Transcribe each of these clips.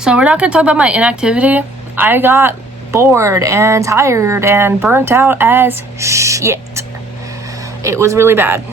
So we're not going to talk about my inactivity. I got bored and tired and burnt out as shit. It was really bad.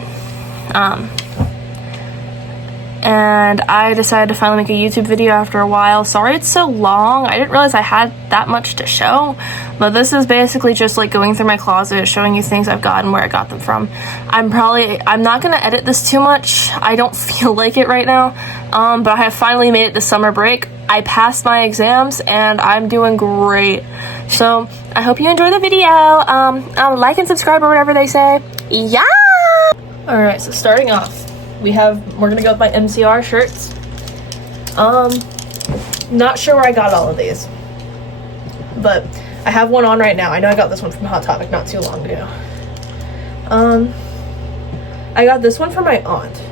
And I decided to finally make a YouTube video after a while. Sorry it's so long. I didn't realize I had that much to show. But this is basically just like going through my closet, showing you things I've got and where I got them from. I'm not going to edit this too much. I don't feel like it right now. But I have finally made it to summer break. I passed my exams and I'm doing great. So I hope you enjoy the video. Like and subscribe or whatever they say. Yeah! Alright, so starting off, we're gonna go with my MCR shirts. Not sure where I got all of these, but I have one on right now. I know I got this one from Hot Topic not too long ago. I got this one from my aunt.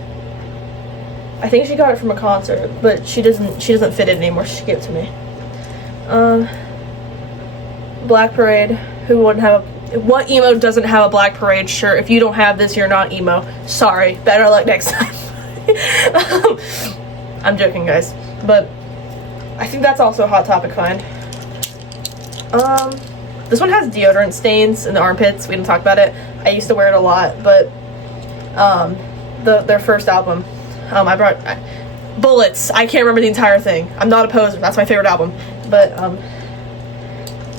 I think she got it from a concert, but she doesn't fit it anymore. She gave it to me. Black Parade. Who wouldn't have what emo doesn't have a Black Parade shirt? If you don't have this, you're not emo. Sorry. Better luck next time. I'm joking, guys. But I think that's also a Hot Topic find. This one has deodorant stains in the armpits. We didn't talk about it. I used to wear it a lot, but their first album, I brought Bullets. I can't remember the entire thing. I'm not a poser. That's my favorite album. But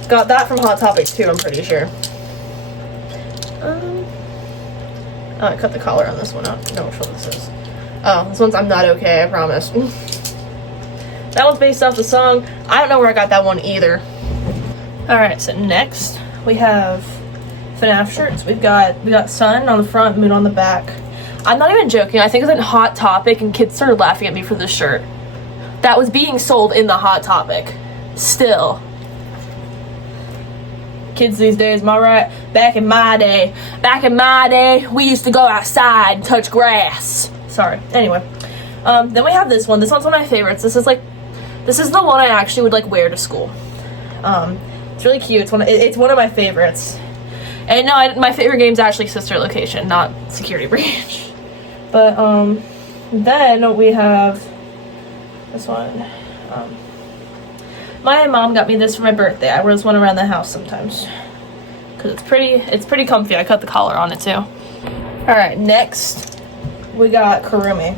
got that from Hot Topic too, I'm pretty sure. Oh, I cut the collar on this one. I don't know which one this is. Oh, this one's I'm Not Okay, I promise. That one's based off the song. I don't know where I got that one either. Alright, so next we have FNAF shirts. We got Sun on the front, Moon on the back. I'm not even joking. I think it was in Hot Topic and kids started laughing at me for this shirt. That was being sold in the Hot Topic. Still. Kids these days, am I right? Back in my day, we used to go outside and touch grass. Sorry. Anyway, then we have this one. This one's one of my favorites. This is the one I actually would like wear to school. It's really cute. It's one of my favorites. And no, my favorite game is actually Sister Location, not Security Breach. But then we have this one. My mom got me this for my birthday. I wear this one around the house sometimes because it's pretty comfy. I cut the collar on it too. Alright, next we got Kurumi.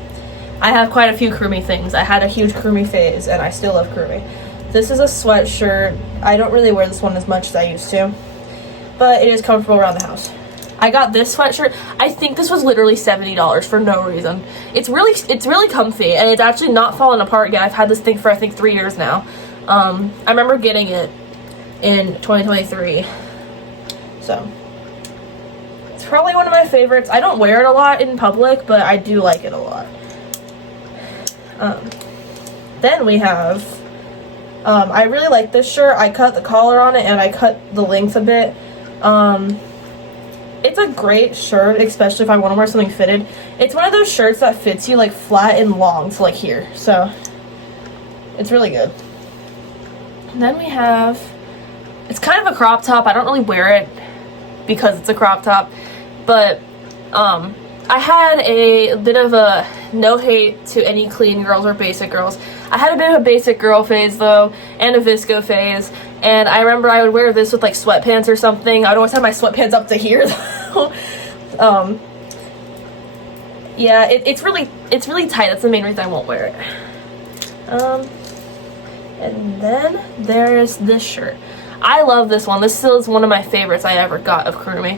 I have quite a few Kurumi things. I had a huge Kurumi phase and I still love Kurumi. This is a sweatshirt. I don't really wear this one as much as I used to, but it is comfortable around the house. I got this sweatshirt. I think this was literally $70 for no reason. It's really comfy and it's actually not falling apart yet. I've had this thing for I think 3 years now. I remember getting it in 2023, so it's probably one of my favorites. I don't wear it a lot in public, but I do like it a lot. Then we have, I really like this shirt. I cut the collar on it and I cut the length a bit. It's a great shirt, especially if I want to wear something fitted. It's one of those shirts that fits you like flat and long to like here, so it's really good. And then we have, it's kind of a crop top. I don't really wear it because it's a crop top, but I had a bit of a no hate to any clean girls or basic girls. I had a bit of a basic girl phase though, and a visco phase, and I remember I would wear this with like sweatpants or something. I would always have my sweatpants up to here though. Yeah, it's really tight. That's the main reason I won't wear it. And then there's this shirt. I love this one. This still is one of my favorites I ever got of Kurumi.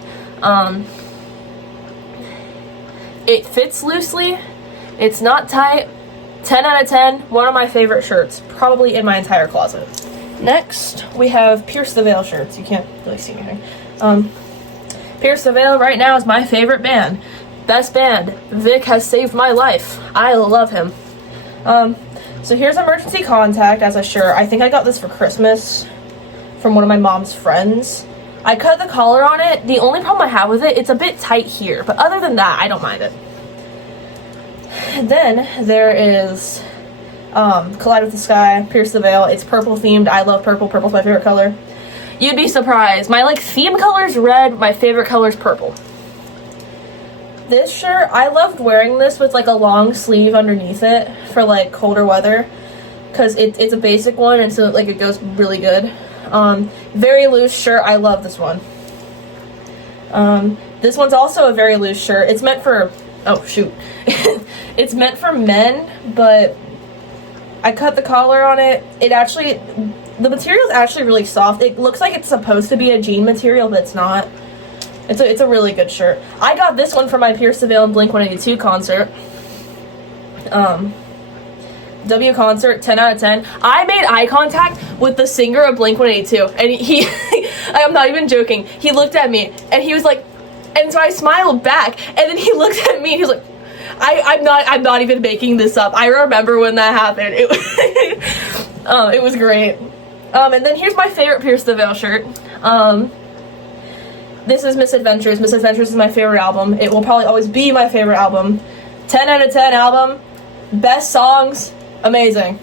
It fits loosely. It's not tight. 10 out of 10. One of my favorite shirts. Probably in my entire closet. Next, we have Pierce the Veil shirts. You can't really see anything. Pierce the Veil right now is my favorite band. Best band. Vic has saved my life. I love him. So here's Emergency Contact as a shirt. I think I got this for Christmas from one of my mom's friends. I cut the collar on it. The only problem I have with it, it's a bit tight here, but other than that, I don't mind it. And then there is Collide with the Sky, Pierce the Veil. It's purple themed. I love purple. Purple's my favorite color. You'd be surprised. My like theme color is red. My favorite color is purple. This shirt, I loved wearing this with like a long sleeve underneath it for like colder weather. because it's a basic one, and so like it goes really good. Very loose shirt. I love this one. This one's also a very loose shirt. It's meant for, oh shoot, it's meant for men, but I cut the collar on it. The material is actually really soft. It looks like it's supposed to be a jean material, but it's not. It's a really good shirt. I got this one for my Pierce the Veil and Blink-182 concert. W concert, 10 out of 10. I made eye contact with the singer of Blink-182, and he I'm not even joking. He looked at me, and he was like, and so I smiled back, and then he looked at me, and he was like, I'm not even making this up. I remember when that happened. It was great. And then here's my favorite Pierce the Veil shirt. This is Misadventures. Misadventures is my favorite album. It will probably always be my favorite album. 10 out of 10 album. Best songs. Amazing.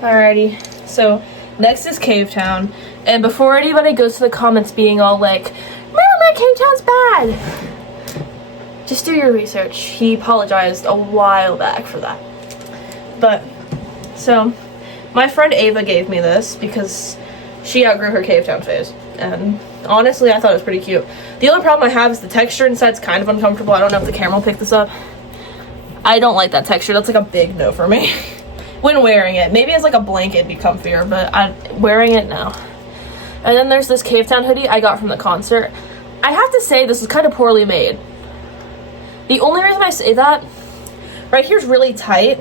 Alrighty. So, next is Cave Town. And before anybody goes to the comments being all like, "Mama, Cave Town's bad," just do your research. He apologized a while back for that. But, so, my friend Ava gave me this because she outgrew her Cave Town phase. And honestly, I thought it was pretty cute. The only problem I have is the texture inside's kind of uncomfortable. I don't know if the camera will pick this up. I don't like that texture. That's like a big no for me when wearing it. Maybe as like a blanket it'd be comfier, but wearing it, no. And then there's this Cave Town hoodie I got from the concert. I have to say this is kind of poorly made. The only reason I say that, right here's really tight.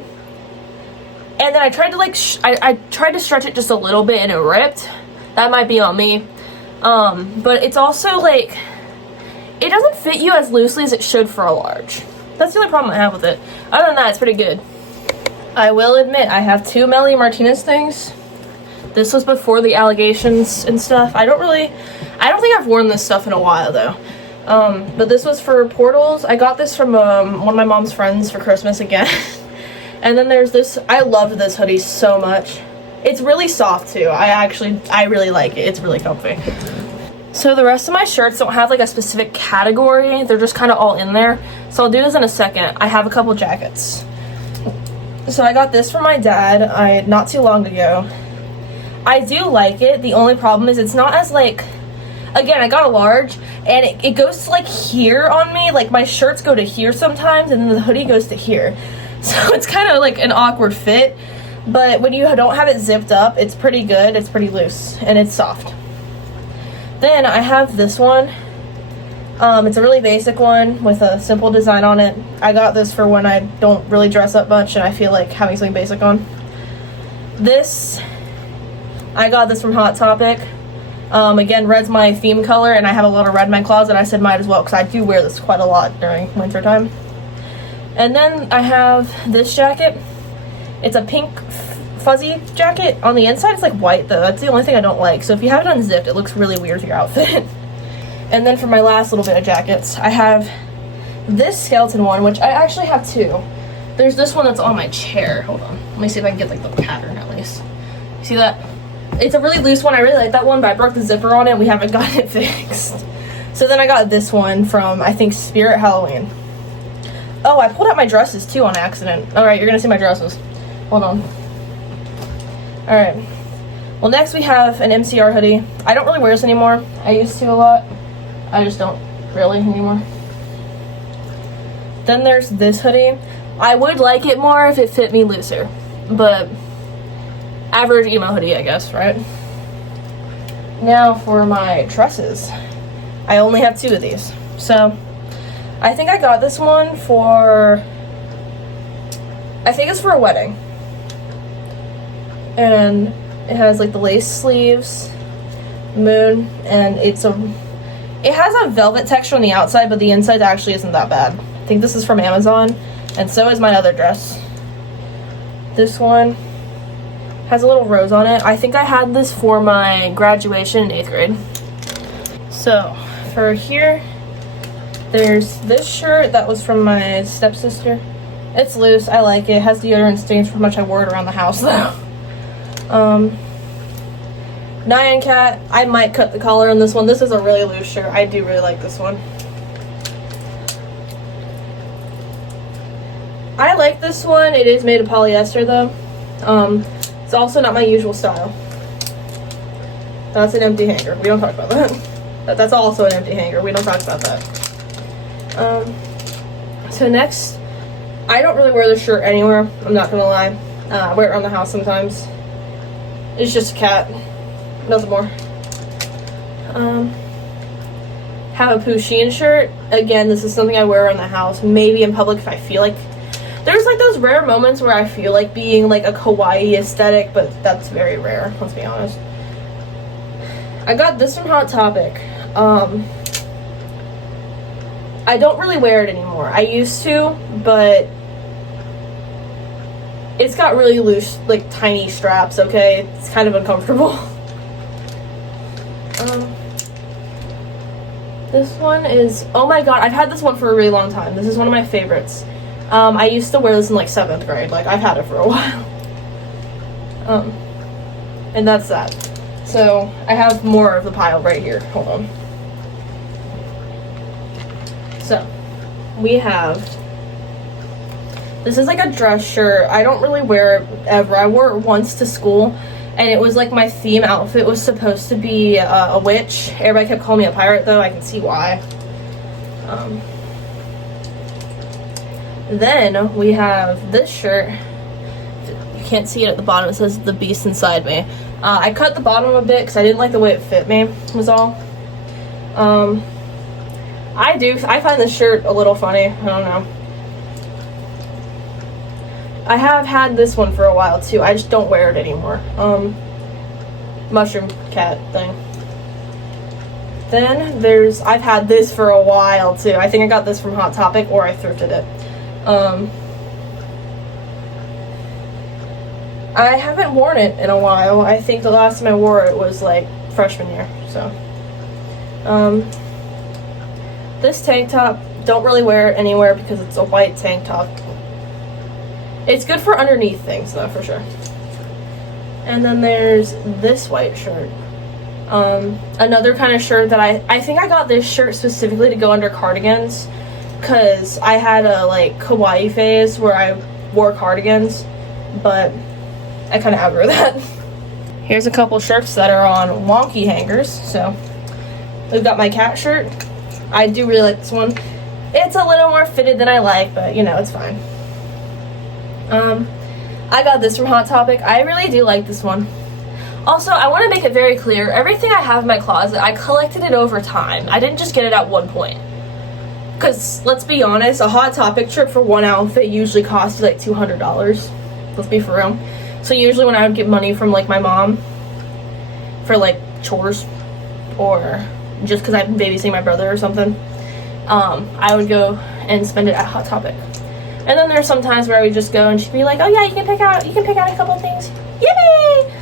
And then I tried to like, I tried to stretch it just a little bit and it ripped. That might be on me. But it's also like, it doesn't fit you as loosely as it should for a large. That's the only problem I have with it. Other than that, it's pretty good. I will admit, I have 2 Melly Martinez things. This was before the allegations and stuff. I don't think I've worn this stuff in a while though. But this was for Portals. I got this from one of my mom's friends for Christmas again. And then there's this, I loved this hoodie so much. It's really soft too. I really like it. It's really comfy. So the rest of my shirts don't have like a specific category. They're just kind of all in there. So I'll do this in a second. I have a couple jackets. So I got this from my dad not too long ago. I do like it. The only problem is it's not as like, again, I got a large and it goes to like here on me. Like my shirts go to here sometimes and then the hoodie goes to here. So it's kind of like an awkward fit. But when you don't have it zipped up, it's pretty good. It's pretty loose and it's soft. Then I have this one. It's a really basic one with a simple design on it. I got this for when I don't really dress up much and I feel like having something basic on. I got this from Hot Topic. Again, red's my theme color and I have a lot of red in my closet. I said might as well because I do wear this quite a lot during winter time. And then I have this jacket. It's a pink fuzzy jacket. On the inside it's like white though. That's the only thing I don't like. So if you have it unzipped, it looks really weird with your outfit. And then for my last little bit of jackets, I have this skeleton one, which I actually have 2. There's this one that's on my chair. Hold on. Let me see if I can get like the pattern at least. See that? It's a really loose one. I really like that one, but I broke the zipper on it and we haven't gotten it fixed. So then I got this one from, I think, Spirit Halloween. Oh, I pulled out my dresses too on accident. Alright, you're gonna see my dresses. Hold on. Alright. Well, next we have an MCR hoodie. I don't really wear this anymore. I used to a lot. I just don't really anymore. Then there's this hoodie. I would like it more if it fit me looser. But average emo hoodie, I guess, right? Now for my dresses. I only have 2 of these. So I think I got this one for, I think it's for a wedding. And it has like the lace sleeves, moon, and it has a velvet texture on the outside, but the inside actually isn't that bad. I think this is from Amazon, and so is my other dress. This one has a little rose on it. I think I had this for my graduation in 8th grade. So for here, there's this shirt that was from my stepsister. It's loose. I like it. It has deodorant stains from how much I wore it around the house though. Nyan Cat, I might cut the collar on this one. This is a really loose shirt. I do really like this one. I like this one. It is made of polyester though. It's also not my usual style. That's an empty hanger. We don't talk about that. That's also an empty hanger. We don't talk about that. So next, I don't really wear this shirt anywhere. I'm not gonna lie. I wear it around the house sometimes. It's just a cat. Nothing more. Have a Pusheen shirt. Again, this is something I wear around the house. Maybe in public if I feel like. There's like those rare moments where I feel like being like a kawaii aesthetic, but that's very rare, let's be honest. I got this from Hot Topic. I don't really wear it anymore. I used to, but it's got really loose, like tiny straps, okay? It's kind of uncomfortable. This one is, oh my god, I've had this one for a really long time. This is one of my favorites. I used to wear this in like 7th grade. Like, I've had it for a while. And that's that. So, I have more of the pile right here. Hold on. So, we have, this is like a dress shirt. I don't really wear it ever. I wore it once to school, and it was like my theme outfit was supposed to be a witch. Everybody kept calling me a pirate, though. I can see why. Then we have this shirt. You can't see it at the bottom. It says "The Beast Inside Me." I cut the bottom a bit because I didn't like the way it fit me, was all. I find this shirt a little funny. I don't know. I have had this one for a while too. I just don't wear it anymore. Mushroom cat thing. Then I've had this for a while too. I think I got this from Hot Topic or I thrifted it. I haven't worn it in a while. I think the last time I wore it was like freshman year, so. This tank top, don't really wear it anywhere because it's a white tank top. It's good for underneath things though, for sure. And then there's this white shirt. Another kind of shirt that I think I got this shirt specifically to go under cardigans, because I had a like kawaii phase where I wore cardigans, but I kind of outgrew that. Here's a couple shirts that are on wonky hangers. So we've got my cat shirt. I do really like this one. It's a little more fitted than I like, but you know, it's fine. I got this from Hot Topic. I really do like this one. Also, I want to make it very clear, everything I have in my closet, I collected it over time. I didn't just get it at one point. Because, let's be honest, a Hot Topic trip for one outfit usually costs like $200. Let's be for real. So usually when I would get money from like my mom for like chores or just because I've been babysitting my brother or something, I would go and spend it at Hot Topic. And then there's some times where I would just go and she'd be like, oh yeah, you can pick out a couple things. Yay!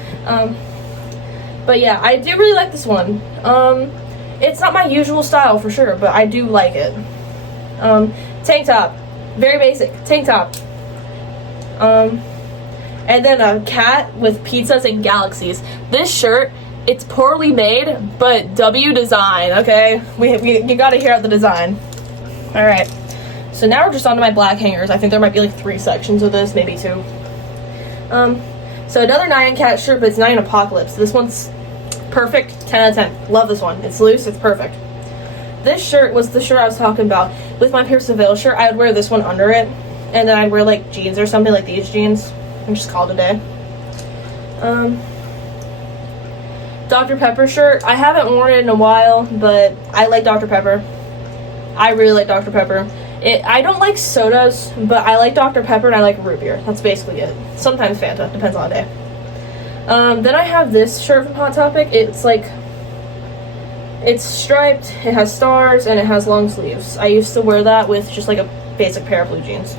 But yeah, I do really like this one. It's not my usual style for sure, but I do like it. Tank top, very basic tank top. And then a cat with pizzas and galaxies. This shirt, it's poorly made, but W design, okay? You gotta hear out the design. Alright, so now we're just onto my black hangers. I think there might be like 3 sections of this, maybe 2. So another Nyan Cat shirt, but it's Nyan Apocalypse. This one's perfect, 10 out of 10. Love this one. It's loose, it's perfect. This shirt was the shirt I was talking about. With my Pierce the Veil shirt, I would wear this one under it, and then I'd wear like jeans or something, like these jeans, and just call it a day. Dr. Pepper shirt. I haven't worn it in a while, but I like Dr. Pepper. I really like Dr. Pepper. I don't like sodas, but I like Dr. Pepper and I like root beer. That's basically it. Sometimes Fanta, depends on the day. Then I have this shirt from Hot Topic. It's striped, it has stars, and it has long sleeves. I used to wear that with just like a basic pair of blue jeans.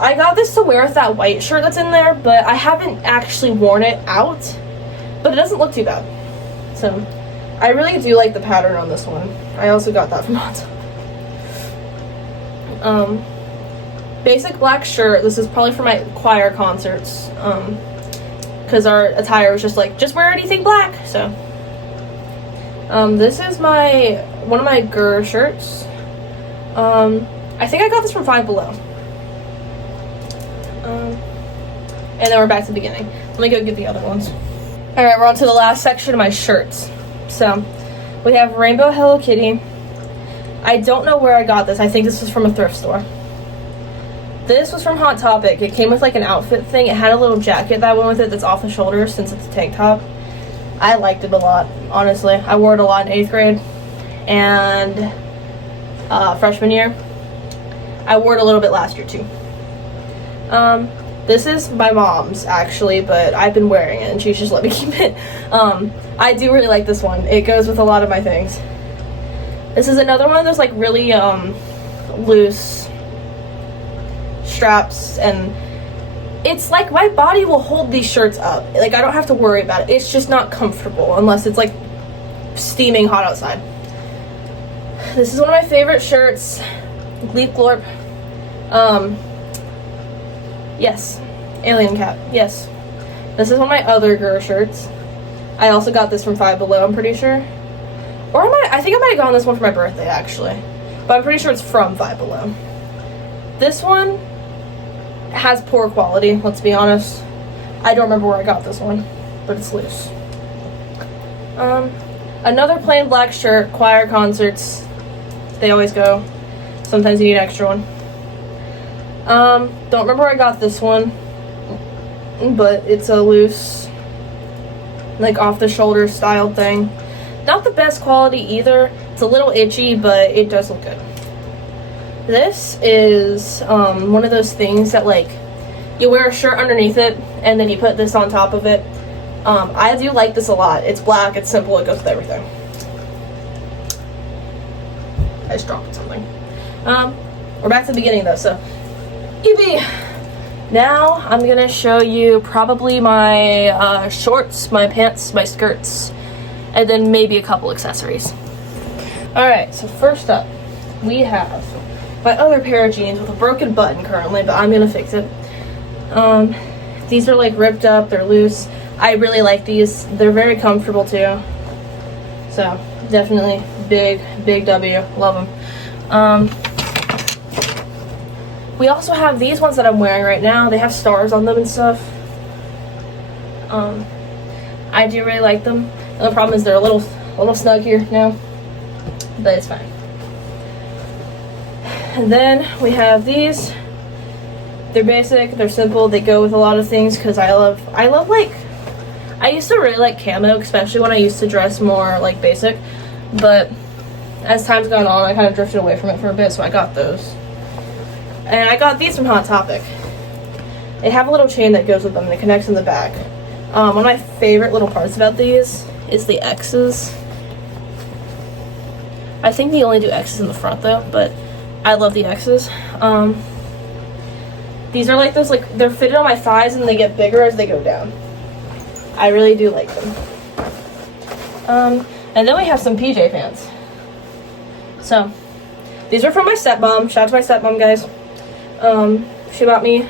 I got this to wear with that white shirt that's in there, but I haven't actually worn it out, but it doesn't look too bad. So, I really do like the pattern on this one. I also got that from Hot Topic. Basic black shirt. This is probably for my choir concerts, because our attire was just like, just wear anything black, so. This is one of my Gurr shirts. I think I got this from Five Below. And then we're back to the beginning. Let me go get the other ones. Alright, we're on to the last section of my shirts. So, we have Rainbow Hello Kitty. I don't know where I got this. I think this was from a thrift store. This was from Hot Topic. It came with like an outfit thing. It had a little jacket that went with it that's off the shoulders since it's a tank top. I liked it a lot, honestly. I wore it a lot in 8th grade and freshman year. I wore it a little bit last year too. This is my mom's actually, but I've been wearing it and she's just let me keep it. I do really like this one. It goes with a lot of my things. This is another one of those like really loose straps, and it's like my body will hold these shirts up. Like I don't have to worry about it. It's just not comfortable unless it's like steaming hot outside. This is one of my favorite shirts. Gleep Glorp. Yes. Alien Cap. Yes. This is one of my other girl shirts. I also got this from Five Below, I'm pretty sure. Or I think I might have gotten this one for my birthday, actually. But I'm pretty sure it's from Five Below. This one has poor quality, let's be honest. I don't remember where I got this one, but it's loose. Another plain black shirt, choir concerts. They always go. Sometimes you need an extra one. Don't remember where I got this one, but it's a loose, like off the shoulder style thing. Not the best quality either. It's a little itchy, but it does look good. This is one of those things that like you wear a shirt underneath it and then you put this on top of it. I do like this a lot. It's black, it's simple, it goes with everything. I just dropped something. We're back to the beginning though, so yippee! Now I'm gonna show you probably my shorts, my pants, my skirts, and then maybe a couple accessories. Alright, so first up we have my other pair of jeans with a broken button currently, but I'm gonna fix it. These are like ripped up, they're loose. I really like these. They're very comfortable too. So definitely big W. Love them. We also have these ones that I'm wearing right now. They have stars on them and stuff. I do really like them. And the problem is they're a little snug here now, but it's fine. And then we have these. They're basic, they're simple, they go with a lot of things because I love like, I used to really like camo, especially when I used to dress more like basic, but as time's gone on I kind of drifted away from it for a bit, so I got those. And I got these from Hot Topic. They have a little chain that goes with them that connects in the back. One of my favorite little parts about these is the X's. I think they only do X's in the front though, but I love the X's. These are like those, like, they're fitted on my thighs and they get bigger as they go down. I really do like them. And then we have some PJ pants. So, these are from my stepmom. Shout out to my stepmom, guys. She bought me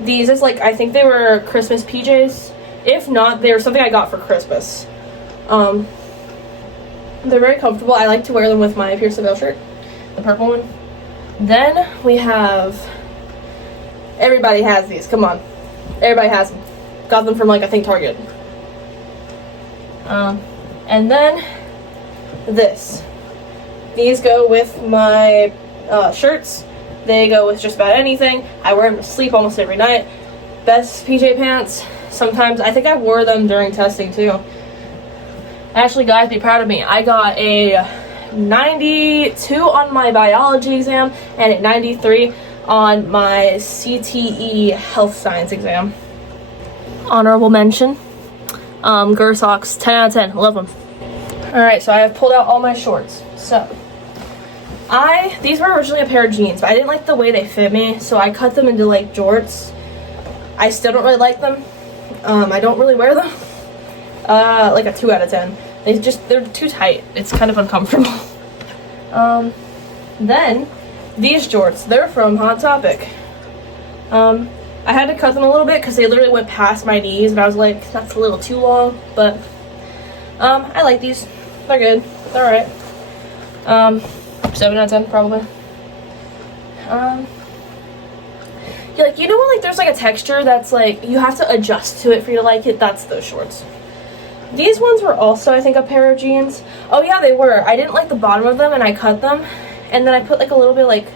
these as, like, I think they were Christmas PJs. If not, they were something I got for Christmas. They're very comfortable. I like to wear them with my Pierce the Veil shirt, the purple one. Then we have... Everybody has these, come on. Everybody has them. Got them from, like, I think Target. And then this. These go with my shirts. They go with just about anything. I wear them to sleep almost every night. Best PJ pants. Sometimes, I think I wore them during testing too. Actually, guys, be proud of me. I got a 92 on my biology exam and a 93 on my CTE health science exam. Honorable mention. Gur socks, 10 out of 10, love them. Alright, so I have pulled out all my shorts. So, these were originally a pair of jeans, but I didn't like the way they fit me, so I cut them into like jorts. I still don't really like them. I don't really wear them. Like a 2 out of 10. They're too tight. It's kind of uncomfortable. Then, these jorts, they're from Hot Topic. I had to cut them a little bit because they literally went past my knees and I was like, that's a little too long, but I like these. They're good. They're alright. 7 out of 10 probably. like, you know when like there's like a texture that's like you have to adjust to it for you to like it? That's those shorts. These ones were also, I think, a pair of jeans. Oh yeah, they were. I didn't like the bottom of them and I cut them, and then I put like a little bit like,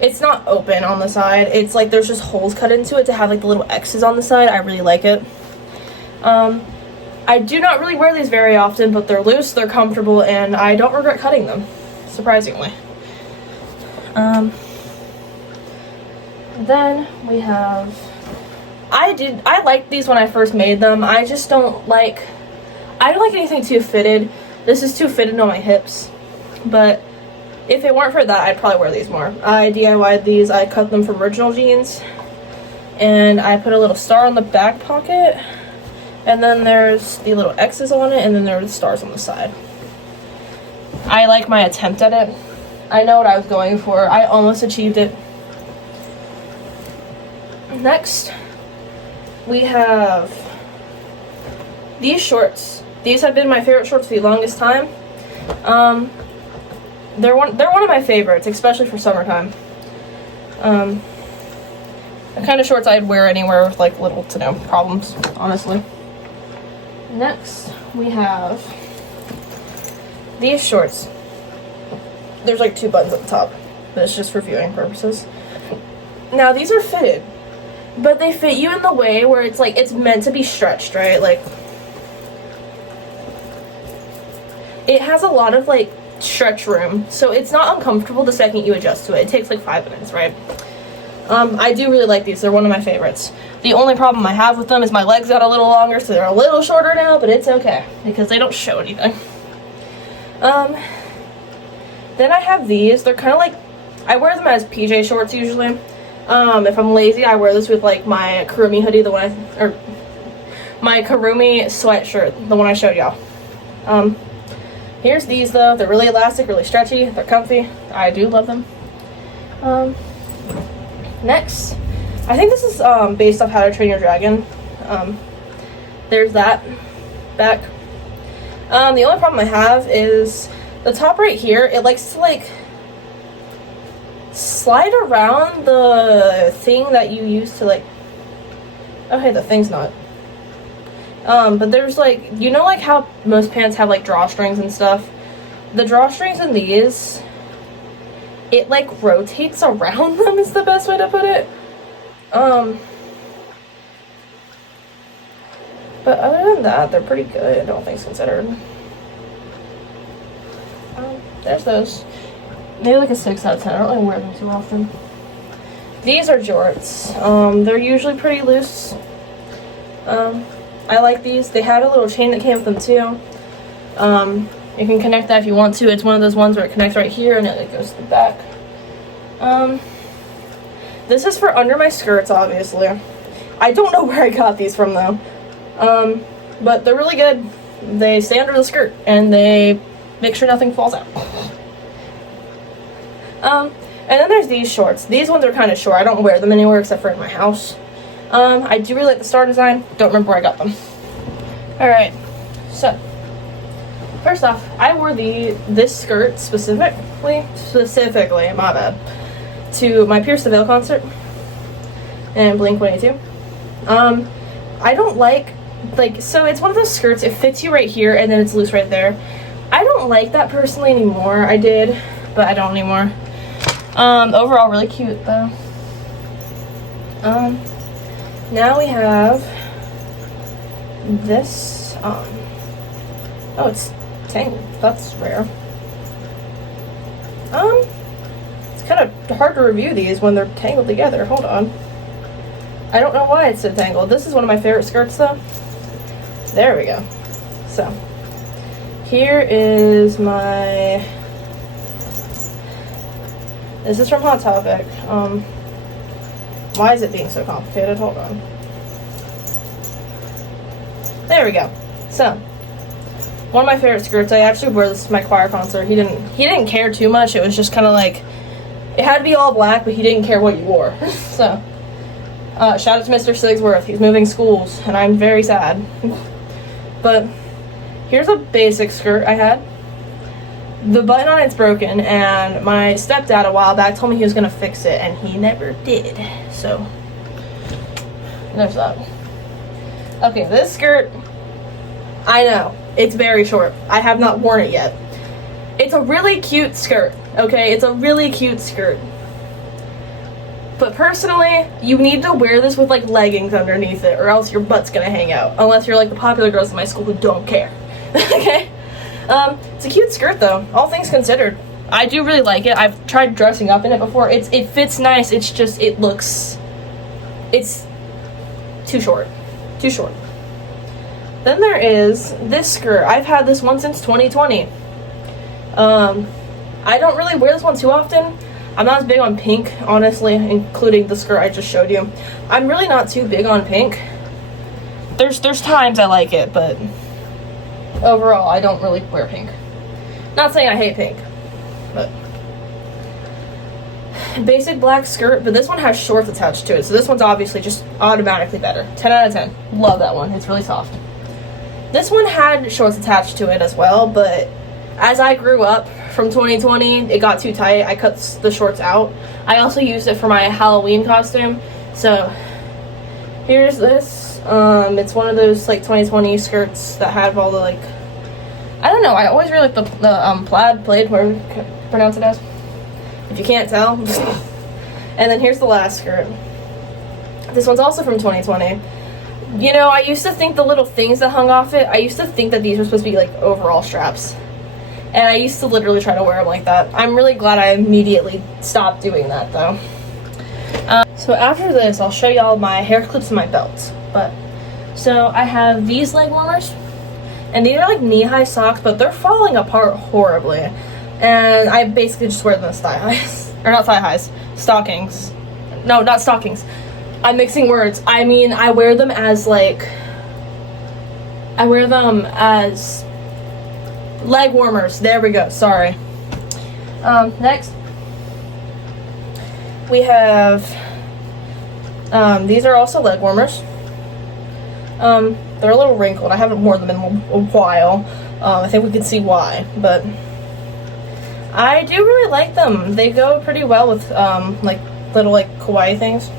it's not open on the side, it's like there's just holes cut into it to have like the little X's on the side. I really like it. I do not really wear these very often, but they're loose, they're comfortable, and I don't regret cutting them, surprisingly. Then we have, I liked these when I first made them. I just don't like anything too fitted. This is too fitted on my hips, but if it weren't for that, I'd probably wear these more. I DIY'd these. I cut them from original jeans, and I put a little star on the back pocket, and then there's the little X's on it, and then there are the stars on the side. I like my attempt at it. I know what I was going for. I almost achieved it. Next, we have these shorts. These have been my favorite shorts for the longest time. They're one of my favorites, especially for summertime. The kind of shorts I'd wear anywhere with like little to no problems, honestly. Next, we have these shorts. There's like 2 buttons at the top, but it's just for viewing purposes. Now these are fitted, but they fit you in the way where it's like it's meant to be stretched, right? Like it has a lot of like stretch room, so it's not uncomfortable the second you adjust to it. It takes like 5 minutes, right? I do really like these. They're one of my favorites. The only problem I have with them is my legs got a little longer, so they're a little shorter now, but it's okay because they don't show anything. Then I have these. They're kind of like, I wear them as PJ shorts usually. If I'm lazy, I wear this with like my Kurumi hoodie, my Kurumi sweatshirt, the one I showed y'all. Here's these though. They're really elastic, really stretchy. They're comfy. I do love them. Next, I think this is based off How to Train Your Dragon. There's that back. The only problem I have is the top right here. It likes to like slide around the thing that you use to like, okay, the thing's not. But there's like, you know like how most pants have like drawstrings and stuff? The drawstrings in these, it like rotates around them is the best way to put it. But other than that, they're pretty good, all things considered. There's those. Maybe like a 6 out of 10. I don't really wear them too often. These are jorts. They're usually pretty loose. I like these. They had a little chain that came with them too. You can connect that if you want to. It's one of those ones where it connects right here and it goes to the back. This is for under my skirts, obviously. I don't know where I got these from though. But they're really good. They stay under the skirt and they make sure nothing falls out. And then there's these shorts. These ones are kind of short. I don't wear them anywhere except for in my house. I do really like the star design. Don't remember where I got them. Alright, so first off, I wore this skirt specifically, my bad, to my Pierce the Veil concert and Blink-182. I don't like, so it's one of those skirts, it fits you right here and then it's loose right there. I don't like that personally anymore. I did, but I don't anymore. Overall, really cute though. Now we have this, oh, it's tangled. That's rare. It's kind of hard to review these when they're tangled together. Hold on. I don't know why it's so tangled. This is one of my favorite skirts though. There we go. So, here is my, this is from Hot Topic. Why is it being so complicated? Hold on. There we go. So, one of my favorite skirts. I actually wore this to my choir concert. He didn't care too much. It was just kind of like, it had to be all black, but he didn't care what you wore. So, shout out to Mr. Sigsworth. He's moving schools, and I'm very sad. But here's a basic skirt I had. The button on it's broken, and my stepdad a while back told me he was gonna fix it, and he never did. So there's that. Okay, this skirt, I know, it's very short. I have not worn it yet. It's a really cute skirt, okay? It's a really cute skirt. But personally, you need to wear this with like leggings underneath it, or else your butt's gonna hang out. Unless you're like the popular girls in my school who don't care. Okay? It's a cute skirt though, all things considered. I do really like it. I've tried dressing up in it before. It fits nice. It's just, it's too short. Too short. Then there is this skirt. I've had this one since 2020. I don't really wear this one too often. I'm not as big on pink, honestly, including the skirt I just showed you. I'm really not too big on pink. There's times I like it, but overall, I don't really wear pink. Not saying I hate pink, but basic black skirt, but this one has shorts attached to it, so this one's obviously just automatically better. 10 out of 10. Love that one. It's really soft. This one had shorts attached to it as well, but as I grew up from 2020, it got too tight. I cut the shorts out. I also used it for my Halloween costume. So here's this. It's one of those like 2020 skirts that have all the like, I don't know. I always really like the plaid, whatever you pronounce it as. If you can't tell. And then here's the last skirt. This one's also from 2020. You know, I used to think the little things that hung off it, I used to think that these were supposed to be like overall straps. And I used to literally try to wear them like that. I'm really glad I immediately stopped doing that though. So after this, I'll show y'all my hair clips and my belts. So I have these leg warmers. And these are like knee-high socks, but they're falling apart horribly. And I basically just wear them as thigh highs. Or not thigh highs, stockings. No, not stockings. I'm mixing words. I mean, I wear them as like, leg warmers. There we go. Sorry. Next, we have, these are also leg warmers. They're a little wrinkled. I haven't worn them in a while. I think we can see why, but I do really like them. They go pretty well with, like, little, like, kawaii things.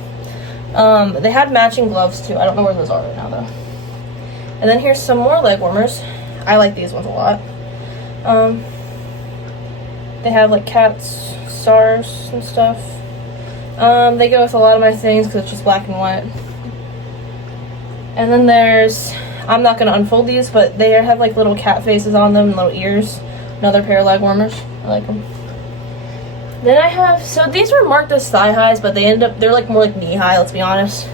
They had matching gloves, too. I don't know where those are right now, though. And then here's some more leg warmers. I like these ones a lot. They have, like, cats, stars, and stuff. They go with a lot of my things because it's just black and white. And then there's, I'm not going to unfold these, but they have, like, little cat faces on them and little ears. Another pair of leg warmers. I like them. Then I have, so these were marked as thigh highs, but they're like more like knee high, let's be honest.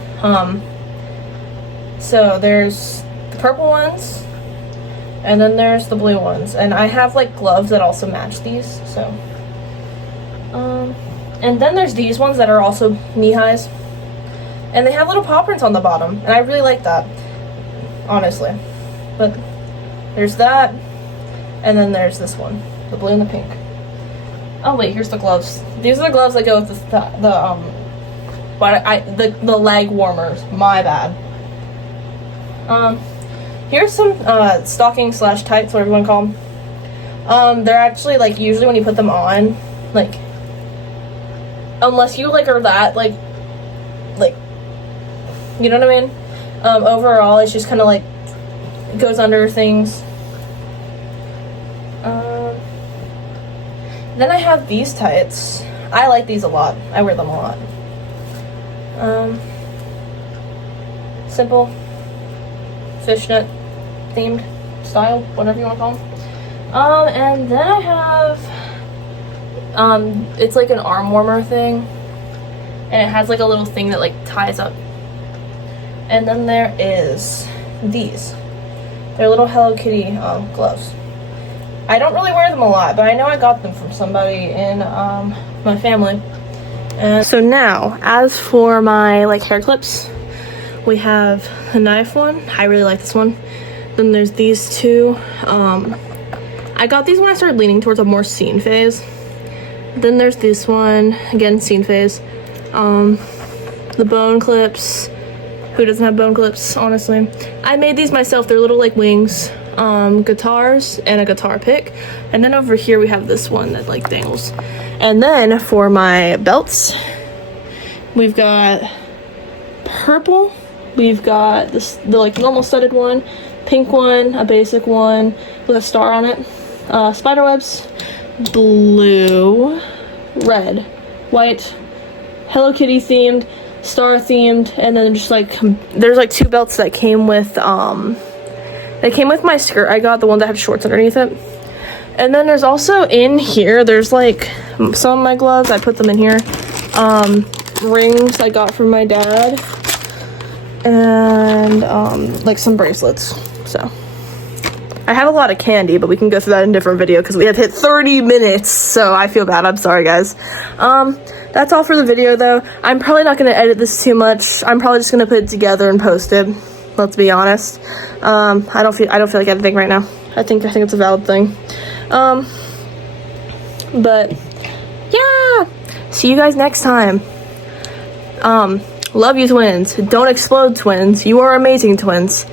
So there's the purple ones, and then there's the blue ones. And I have like gloves that also match these, so. And then there's these ones that are also knee highs. And they have little paw prints on the bottom, and I really like that, honestly. But there's that, and then there's this one, the blue and the pink. Oh wait, here's the gloves. These are the gloves that go with the leg warmers. My bad. Here's some stockings / tights, whatever you want to call them. They're actually like usually when you put them on, like unless you like are that like you know what I mean. Overall, it's just kind of like it goes under things. Then I have these tights. I like these a lot. I wear them a lot. Simple, fishnet themed style, whatever you want to call them. And then I have, it's like an arm warmer thing, and it has like a little thing that like ties up. And then there is these. They're little Hello Kitty gloves. I don't really wear them a lot, but I know I got them from somebody in my family. And so now, as for my like hair clips, we have a knife one. I really like this one. Then there's these two. I got these when I started leaning towards a more scene phase. Then there's this one, again scene phase. The bone clips. Who doesn't have bone clips, honestly? I made these myself. They're little like wings. Guitars and a guitar pick, and then over here we have this one that like dangles. And then for my belts, we've got purple, we've got this, the like normal studded one, pink one, a basic one with a star on it, spider webs, blue, red, white, Hello Kitty themed, star themed, and then just like there's like 2 belts that came with they came with my skirt. I got the one that had shorts underneath it. And then there's also in here, there's like some of my gloves, I put them in here, rings I got from my dad, and like some bracelets. So I have a lot of candy, but we can go through that in a different video because we have hit 30 minutes, so I feel bad. I'm sorry, guys. That's all for the video, though. I'm probably not going to edit this too much. I'm probably just going to put it together and post it. Let's be honest. I don't feel like editing right now. I think it's a valid thing. But yeah, see you guys next time. Love you, twins. Don't explode, twins. You are amazing, twins.